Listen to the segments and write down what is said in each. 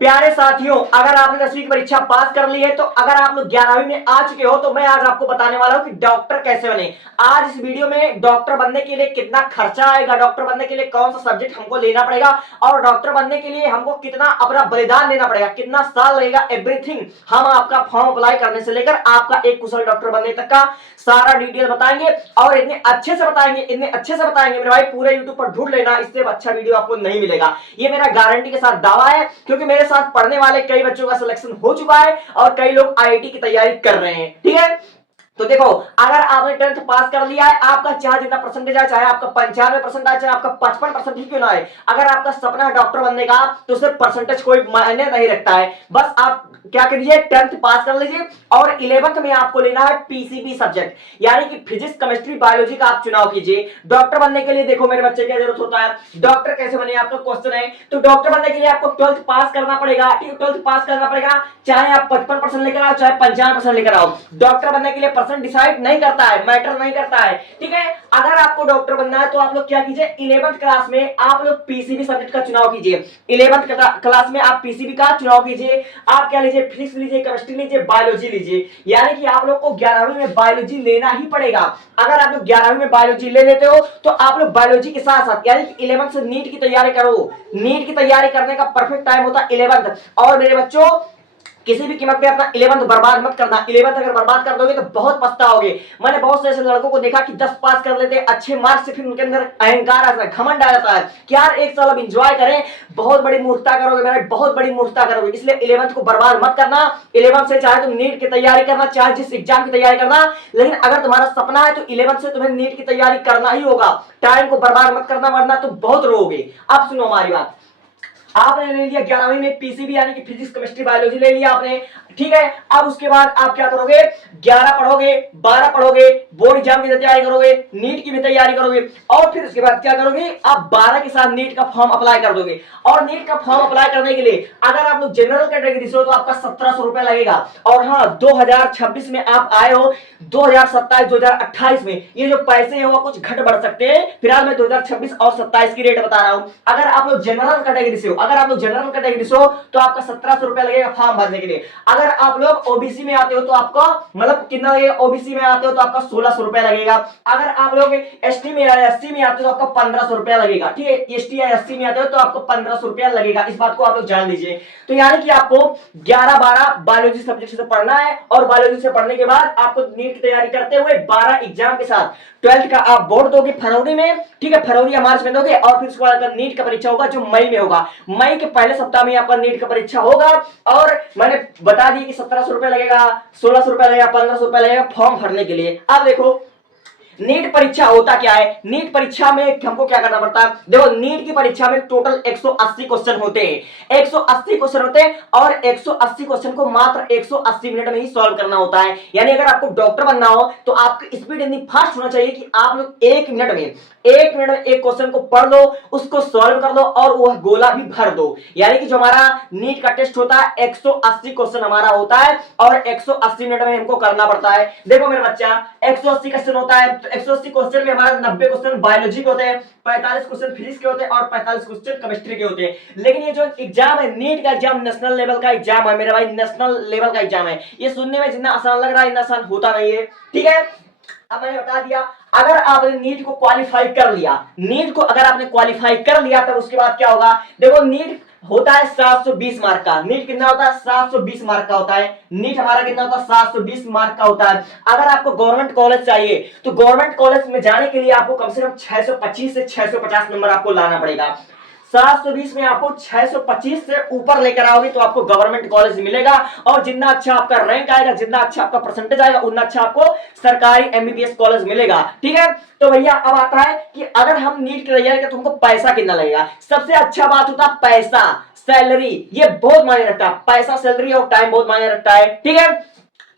प्यारे साथियों, अगर आपने 10वीं की परीक्षा पास कर ली है तो अगर आप लोग 11वीं में आ चुके हो तो मैं आज आपको बताने वाला हूं कि डॉक्टर कैसे बने। आज इस वीडियो में डॉक्टर बनने के लिए कितना खर्चा आएगा, डॉक्टर बनने के लिए कौन सा सब्जेक्ट हमको लेना पड़ेगा और डॉक्टर बनने के लिए हमको कितना अपना बलिदान देना पड़ेगा, कितना साल लगेगा, एवरीथिंग हम आपका फॉर्म अप्लाई करने से लेकर आपका एक कुशल डॉक्टर बनने तक का सारा डिटेल बताएंगे और इतने अच्छे से बताएंगे मेरे भाई, पूरे यूट्यूब पर ढूंढ लेना, इससे अच्छा वीडियो आपको नहीं मिलेगा। ये मेरा गारंटी के साथ दावा है, क्योंकि मेरे साथ पढ़ने वाले कई बच्चों का सिलेक्शन हो चुका है और कई लोग आईआईटी की तैयारी कर रहे हैं। ठीक है, तो देखो, अगर आपने 10th पास कर लिया है, आपका चाहे जितना परसेंटेज आए, चाहे आपका 95% आए, चाहे आपका 55% ही क्यों ना आए, अगर आपका सपना है डॉक्टर बनने का तो सिर्फ परसेंटेज कोई मायने नहीं रखता है। बस आप क्या करिए, 10th पास कर लीजिए और 11th में आपको लेना है पीसीबी सब्जेक्ट, यानी कि फिजिक्स, केमिस्ट्री, बायोलॉजी का आप चुनाव कीजिए। डॉक्टर बनने के लिए देखो मेरे बच्चे, क्या जरूरत होता है, डॉक्टर कैसे बने आपका क्वेश्चन है, तो डॉक्टर बनने के लिए आपको 12th पास करना पड़ेगा। ठीक है, 12th पास करना पड़ेगा, चाहे आप 55% लेकर आओ, चाहे 55% लेकर आओ। डॉक्टर बनने के लिए परसेंट डिसाइड नहीं करता है, मैटर नहीं करता है। ठीक है, अगर आपको डॉक्टर बनना है तो आप लोग क्या कीजिए, 11th क्लास में आप लोग पीसीबी सब्जेक्ट का चुनाव कीजिए। 11th क्लास में आप पीसीबी का चुनाव कीजिए। आप क्या लीजिए, फिजिक्स लीजिए, केमिस्ट्री लीजिए, बायोलॉजी लीजिए, यानी कि आप लोग को 11वीं में बायोलॉजी लेना ही पड़ेगा। अगर आप लोग 11वीं में बायोलॉजी ले लेते हो तो आप लोग बायोलॉजी के साथ साथ, यानी कि 11th से नीट की तैयारी करो। नीट की तैयारी करने का परफेक्ट टाइम होता है 11th। और मेरे बच्चों, किसी भी कीमत पे अपना 11th बर्बाद मत करना। 11th अगर बर्बाद कर दोगे तो बहुत पछताओगे। मैंने बहुत से ऐसे लड़कों को देखा कि 10 पास कर लेते अच्छे मार्क्स से, फिर उनके अंदर अहंकार आता है, घमंड आ जाता है कि यार एक साल अब एंजॉय करें। बहुत बड़ी मूर्खता करोगे मेरे, बहुत बड़ी मूर्खता करोगे। इसलिए 11th को बर्बाद मत करना। 11th से चाहे तुम नीट की तैयारी करना, चाहे जिस एग्जाम की तैयारी करना, लेकिन अगर तुम्हारा सपना है तो 11th से तुम्हें नीट की तैयारी करना ही होगा। टाइम को बर्बाद मत करना, वरना तुम बहुत रोओगे। अब सुनो हमारी बात, आपने ले लिया 11वीं में पीसीबी, यानी कि फिजिक्स, केमिस्ट्री, बायोलॉजी ले लिया आपने। ठीक है, अब उसके बाद आप क्या करोगे, 11 पढ़ोगे, 12 पढ़ोगे, बोर्ड एग्जाम की तैयारी करोगे, नीट की भी तैयारी करोगे, और फिर उसके बाद क्या करोगे, आप 12 के साथ नीट का फॉर्म अप्लाई कर दोगे। और नीट का फॉर्म अप्लाई करने के लिए अगर आप लोग जनरल कैटेगरी से हो तो आपका 1700 रुपए लगेगा। और हाँ, 2026 में आप आए हो, 2027, 2028 में ये जो पैसे हैं वो कुछ घट बढ़ सकते हैं। फिलहाल मैं 2026 और 27 की रेट बता रहा हूं। अगर आप लोग जनरल कैटेगरी से हो, तो आपका 1700 रुपए लगेगा फॉर्म भरने के लिए। अगर आप लोग ओबीसी में आते हो तो आपका मतलब कितना लगेगा, ओबीसी में आते हो तो आपका 1600 रुपए लगेगा। अगर आप लोग एसटी में या एससी में आते हो तो आपका 1500 रुपया लगेगा। ठीक है, एसटी या एससी में आते हो तो आपको 1500 रुपया लगेगा। इस बात को आप लोग जान लीजिए। तो यानी कि आपको 11-12 बायोलॉजी सब्जेक्ट से पढ़ना है, और बायोलॉजी से पढ़ने के बाद आपको नीट की तैयारी करते हुए 12 एग्जाम के साथ 12th का आप बोर्ड दोगे फरवरी में। ठीक है, फरवरी या मार्च में दोगे, और फिर उसके बाद नीट का परीक्षा होगा जो मई में होगा। मई के पहले सप्ताह में आपका नीट का परीक्षा होगा। और मैंने बता दिया कि 1700 रुपए लगेगा, 1600 रुपए लगेगा, 1500 रुपए लगेगा फॉर्म भरने के लिए। अब देखो, नीट परीक्षा होता क्या है। नीट परीक्षा में हमको क्या करना पड़ता है, देखो नीट की परीक्षा में टोटल 180 क्वेश्चन होते हैं। 180 क्वेश्चन होते हैं और 180 क्वेश्चन को मात्र 180 मिनट में ही सॉल्व करना होता है। यानी अगर आपको डॉक्टर बनना हो तो आपकी स्पीड इतनी फास्ट होना चाहिए कि आप लोग एक मिनट में एक क्वेश्चन को पढ़ लो, उसको सॉल्व कर लो और वह गोला भी भर दो। यानी कि जो हमारा नीट का टेस्ट होता है 180 क्वेश्चन हमारा होता है और 180 मिनट में हमको करना पड़ता है। देखो मेरे बच्चा, 180 क्वेश्चन होता है, 180 क्वेश्चन में हमारा 90 क्वेश्चन बायोलॉजी के होते हैं, 45 क्वेश्चन फिजिक्स के होते हैं और 45 क्वेश्चन केमिस्ट्री के होते हैं। लेकिन ये जो एग्जाम है, नीट का एग्जाम नेशनल लेवल का एग्जाम है मेरे भाई, नेशनल लेवल का एग्जाम है। ये सुनने में जितना आसान लग रहा है इतना आसान होता नहीं है। ठीक है, अब मैंने बता दिया, अगर आपने नीट को क्वालिफाई कर लिया, नीट को अगर आपने क्वालिफाई कर लिया तब उसके बाद क्या होगा, देखो नीट होता है 720 मार्क का। नीट कितना होता है, 720 मार्क का होता है। नीट हमारा कितना होता है, 720 मार्क का होता है। अगर आपको गवर्नमेंट कॉलेज चाहिए तो गवर्नमेंट कॉलेज में जाने के लिए आपको कम से कम 625 से 650 नंबर आपको लाना पड़ेगा। 720 में आपको 625 से ऊपर लेकर आओगे तो आपको गवर्नमेंट कॉलेज मिलेगा। और जितना अच्छा आपका रैंक आएगा, जितना अच्छा आपका परसेंटेज आएगा, उतना अच्छा आपको सरकारी एमबीबीएस कॉलेज मिलेगा। ठीक है, तो भैया अब आता है कि अगर हम नीट की तैयारी करें तो हमको पैसा कितना लगेगा। सबसे अच्छा बात होता है पैसा, सैलरी, ये बहुत मायने रखता है। पैसा, सैलरी और टाइम बहुत मायने रखता है। ठीक है,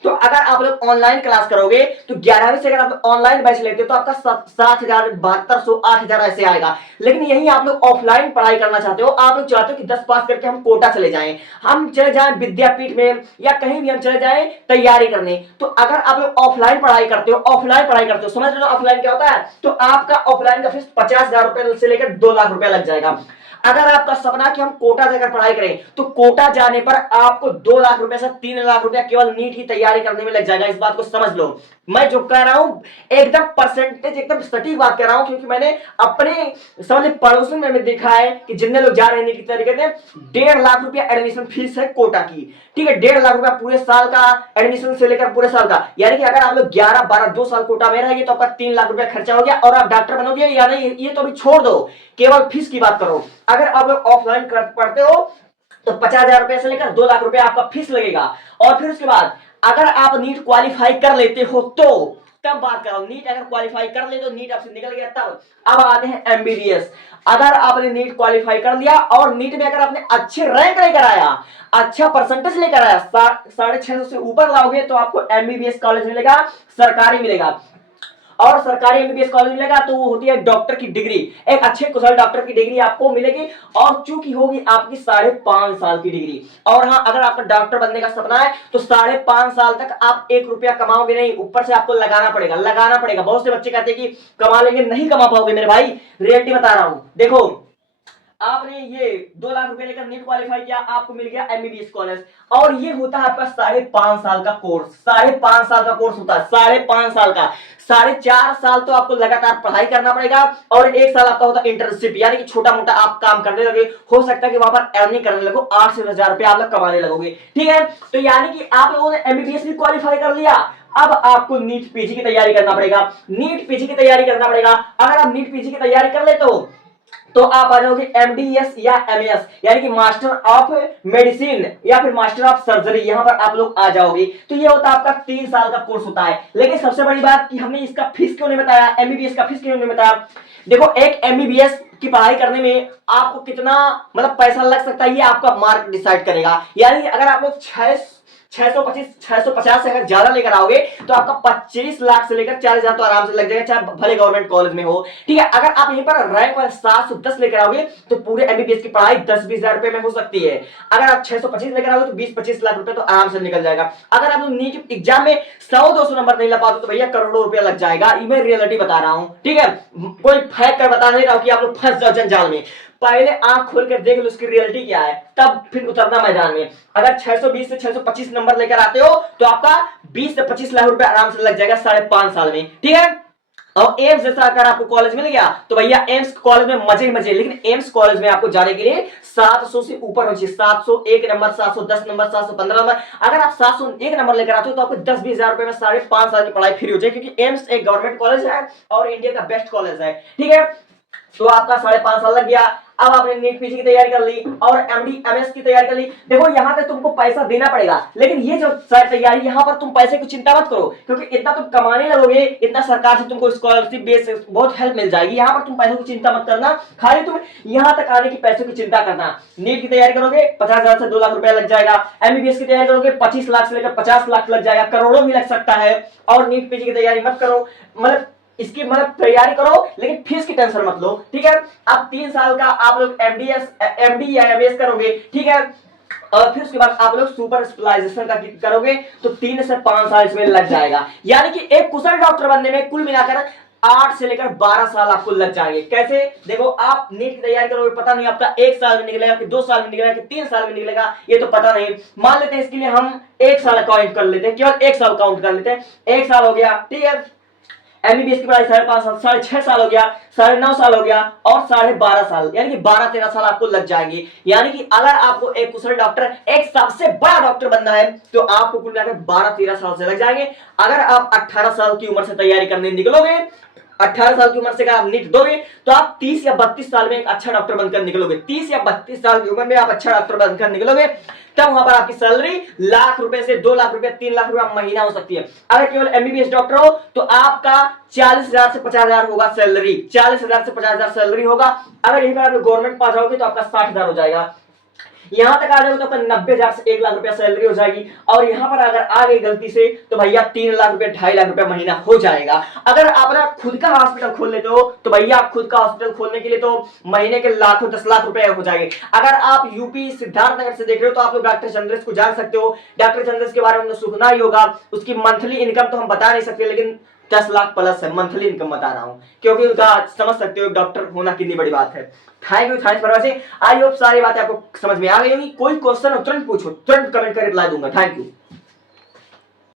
तो अगर आप लोग ऑनलाइन क्लास करोगे तो 11वीं से अगर आप ऑनलाइन बैच लेते हो तो आपका 7,000, 7200, 8,000 ऐसे आएगा। लेकिन यही आप लोग ऑफलाइन पढ़ाई करना चाहते हो, आप लोग चाहते हो कि 10 पास करके हम कोटा चले जाएं, हम चले जाएं विद्यापीठ में या कहीं भी हम चले जाएं तैयारी करने। तो अगर आप लोग ऑफलाइन पढ़ाई करते हो, समझ रहे हो ऑफलाइन क्या होता है, तो आपका ऑफलाइन का फीस 50,000 रुपए से लेकर 2 लाख रुपया लग जाएगा। अगर आपका सपना कि हम कोटा जाकर पढ़ाई करें, तो कोटा जाने पर आपको 2 लाख रुपए से 3 लाख रुपया केवल नीट की तैयारी करने में लग जाएगा। इस बात को समझ लो। मैं जो कह रहा हूं एकदम परसेंटेज, एकदम सटीक बात कर रहा हूं, क्योंकि मैंने अपने समझ पड़ोसन में देखा है कि जितने लोग जा रहे हैं नीट की तैयारी करने, 1.5 लाख रुपया एडमिशन फीस है कोटा की। ठीक है, 1.5 लाख रुपया पूरे साल का, एडमिशन से लेकर पूरे साल का। यानी कि अगर आप लोग 11, 12, 2 साल कोटा में रहेंगे तो आपका 3 लाख रुपया खर्चा हो गया और आप डॉक्टर बनोगे या नहीं, ये तो अभी छोड़ दो, केवल फीस की बात करो। अगर आप लोग ऑफलाइन पढ़ते हो तो 50,000 रुपए से लेकर 2 लाख रुपया आपका फीस लगेगा। और फिर उसके बाद अगर आप नीट क्वालिफाई कर लेते हो तो, तब बात कर रहा हूं, नीट अगर क्वालिफाई कर ले तो नीट आपसे निकल गया तब। अब आते हैं एमबीबीएस। अगर आपने नीट क्वालिफाई कर लिया और नीट में अगर आपने अच्छे रैंक लेकर आया, अच्छा परसेंटेज लेकर आया, 650 से ऊपर लाओगे तो आपको एमबीबीएस कॉलेज मिलेगा, सरकारी मिलेगा। और सरकारी एमबीबीएस कॉलेज मिलेगा तो वो होती है डॉक्टर की डिग्री, एक अच्छे कुशल डॉक्टर की डिग्री आपको मिलेगी, और चूंकि होगी आपकी 5.5 साल की डिग्री। और हाँ, अगर आपका डॉक्टर बनने का सपना है तो 5.5 साल तक आप 1 रुपया कमाओगे नहीं, ऊपर से आपको लगाना पड़ेगा। बहुत से बच्चे कहते हैं कि कमा लेंगे, नहीं कमा पाओगे मेरे भाई, रियलिटी बता रहा हूं। देखो, आपने ये 2 लाख रुपए लेकर नीट क्वालिफाई किया, आपको मिल गया एमबीबीएस कॉलेज, और ये होता है आपका 5.5 साल का कोर्स। 5.5 साल का कोर्स होता है, 5.5 साल का। 4.5 साल तो आपको लगातार पढ़ाई करना पड़ेगा, और 1 साल आपका होता है इंटर्नशिप, यानी कि छोटा मोटा आप काम करने लगे, हो सकता है कि वहां पर अर्निंग करने लगो, 8 से 10,000 रुपए आप लोग कमाने लगोगे। ठीक है, तो यानी कि आप लोगों ने एमबीबीएस भी क्वालिफाई कर लिया, अब आपको नीट पीजी की तैयारी करना पड़ेगा। नीट पीजी की तैयारी करना पड़ेगा। अगर आप नीट पीजी की तैयारी कर लेते हो तो आप आ जाओगे एमडीएस या एमएस, यानी कि मास्टर ऑफ मेडिसिन या फिर मास्टर ऑफ सर्जरी, यहां पर आप लोग आ जाओगे। तो ये होता है आपका 3 साल का कोर्स होता है। लेकिन सबसे बड़ी बात कि हमने इसका फीस क्यों नहीं बताया, एमबीबीएस का फीस क्यों नहीं बताया। देखो, एक एमबीबीएस की पढ़ाई करने में आपको कितना मतलब पैसा लग सकता है, ये आपका मार्क डिसाइड करेगा। यानी कि अगर आप लोग 650 से अगर ज्यादा लेकर आओगे तो आपका 25 लाख से लेकर 40,000 तो आराम से लग जाएगा, चाहे भले गवर्नमेंट कॉलेज में हो। ठीक है, अगर आप यहीं पर रैंक वाले 710 लेकर आओगे तो पूरे एमबीबीएस की पढ़ाई 10-20 हजार रुपए में हो सकती है। अगर आप 625 लेकर आओगे तो 20-25 लाख रुपए तो आराम से निकल जाएगा। अगर आप नीट एग्जाम में 100-200 नंबर नहीं ला पाते तो भैया करोड़ों रुपया लग जाएगा। ये मैं रियलिटी बता रहा हूं। ठीक है, कोई फेंक कर बता नहीं रहा हूं कि आप लोग फंस जाओ जंजाल में। पहले आंख खोल कर देख लो उसकी रियलिटी क्या है, तब फिर उतरना मैदान में। अगर 620 से 625 नंबर लेकर आते हो तो आपका 20 से 25 लाख रुपए आराम से लग जाएगा 5.5 साल में। ठीक है, और एम्स जैसा अगर आपको कॉलेज मिल गया तो भैया एम्स कॉलेज में मजे ही मजे। लेकिन एम्स कॉलेज में आपको जाने के लिए 700 से ऊपर होना चाहिए, 701 नंबर, 710 नंबर, 715 नंबर। अगर आप 701 नंबर लेकर आते हो तो आपको 10-20 हजार रुपए में 5.5 साल की पढ़ाई फ्री हो जाए, क्योंकि एम्स एक गवर्नमेंट कॉलेज है और इंडिया का बेस्ट कॉलेज है। ठीक है, तो आपका 5.5 साल लग गया। अब आपने नीट पीजी की तैयारी कर ली और एमडी एमएस की तैयारी कर ली। देखो, यहां तक तुमको पैसा देना पड़ेगा, लेकिन ये जो तैयारी यहां पर तुम पैसे की चिंता मत करो, क्योंकि इतना तुम कमाने लगोगे, इतना सरकार से तुमको स्कॉलरशिप बेस बहुत हेल्प मिल जाएगी। यहां पर तुम पैसों की चिंता मत करना, खाली तुम यहां तक आने की पैसों की चिंता करना। नीट की तैयारी करोगे 50,000 से 2 लाख रुपया लग जाएगा। एमबीबीएस की तैयारी करोगे 25 लाख से लेकर 50 लाख लग जाएगा, करोड़ों भी लग सकता है। और नीट पीजी की तैयारी मत करो, मतलब इसकी तैयारी करो, लेकिन फीस की टेंशन मत लो। ठीक है, अब 3 साल का आप लोग एमडी या एमएस करोगे। ठीक है, और फिर उसके बाद आप लोग सुपर स्पेशलाइजेशन का करोगे तो 3 से 5 साल इसमें लग जाएगा। यानी कि एक कुशल डॉक्टर बनने में कुल मिलाकर 8 से लेकर 12 साल आपको लग जाएंगे। कैसे? देखो, आप नीट की तैयारी करोगे, पता नहीं आपका 1 साल में निकलेगा कि 2 साल में निकलेगा कि 3 साल में निकलेगा, ये तो पता नहीं। मान लेते हैं इसके लिए हम 1 साल काउंट कर लेते हैं, केवल 1 साल काउंट कर लेते हैं। 1 साल हो गया। ठीक है, एमबीबीएस की पढ़ाई 5.5 साल, 6.5 साल हो गया, 9.5 साल हो गया, और 12.5 साल, यानी कि 12-13 साल आपको लग जाएंगे। यानी कि अगर आपको एक कुशल डॉक्टर, एक सबसे बड़ा डॉक्टर बनना है तो आपको कुल मिलाकर 12-13 साल से लग जाएंगे। अगर आप 18 साल की उम्र से तैयारी करने निकलोगे, 18 साल की उम्र से अगर आप नीट दोगे तो आप 30 या 32 साल में एक अच्छा डॉक्टर बनकर निकलोगे। 30 या 32 साल की उम्र में आप अच्छा डॉक्टर बनकर निकलोगे, तब वहां पर आपकी सैलरी लाख रुपए से 2 लाख रुपए, 3 लाख रुपए महीना हो सकती है। अगर केवल एमबीबीएस डॉक्टर हो तो आपका 40,000 से 50,000 होगा सैलरी, 40,000 से 50,000 सैलरी होगा। अगर यहीं पर आप गवर्नमेंट पास जाओगे तो आपका 60,000 हो जाएगा। यहां तक आ जाओगे तो अपन 90,000 से 1 लाख रुपया सैलरी हो जाएगी। और यहां पर अगर आ गई गलती से तो भैया 3 लाख रुपया, 2.5 लाख रुपया महीना हो जाएगा। अगर आप ना खुद का हॉस्पिटल खोल लेते हो तो भैया आप खुद का हॉस्पिटल खोलने के लिए तो महीने के लाखों 10 लाख रुपए हो जाएंगे। अगर आप यूपी सिद्धार्थनगर से देख रहे हो तो आप लोग डॉक्टर चंद्रेश को जान सकते हो। डॉक्टर चंद्रेश के बारे में तो सुनना ही होगा, उसकी मंथली इनकम तो हम बता नहीं सकते, लेकिन 10 लाख प्लस है मंथली इनकम बता रहा हूँ, क्योंकि उनका समझ सकते हो डॉक्टर होना कितनी बड़ी बात है। Thank you for watching. I hope सारी बातें आपको समझ में आ गई होंगी। कोई क्वेश्चन हो तुरंत पूछो, तुरंत कमेंट कर रिप्लाई दूंगा। Thank you.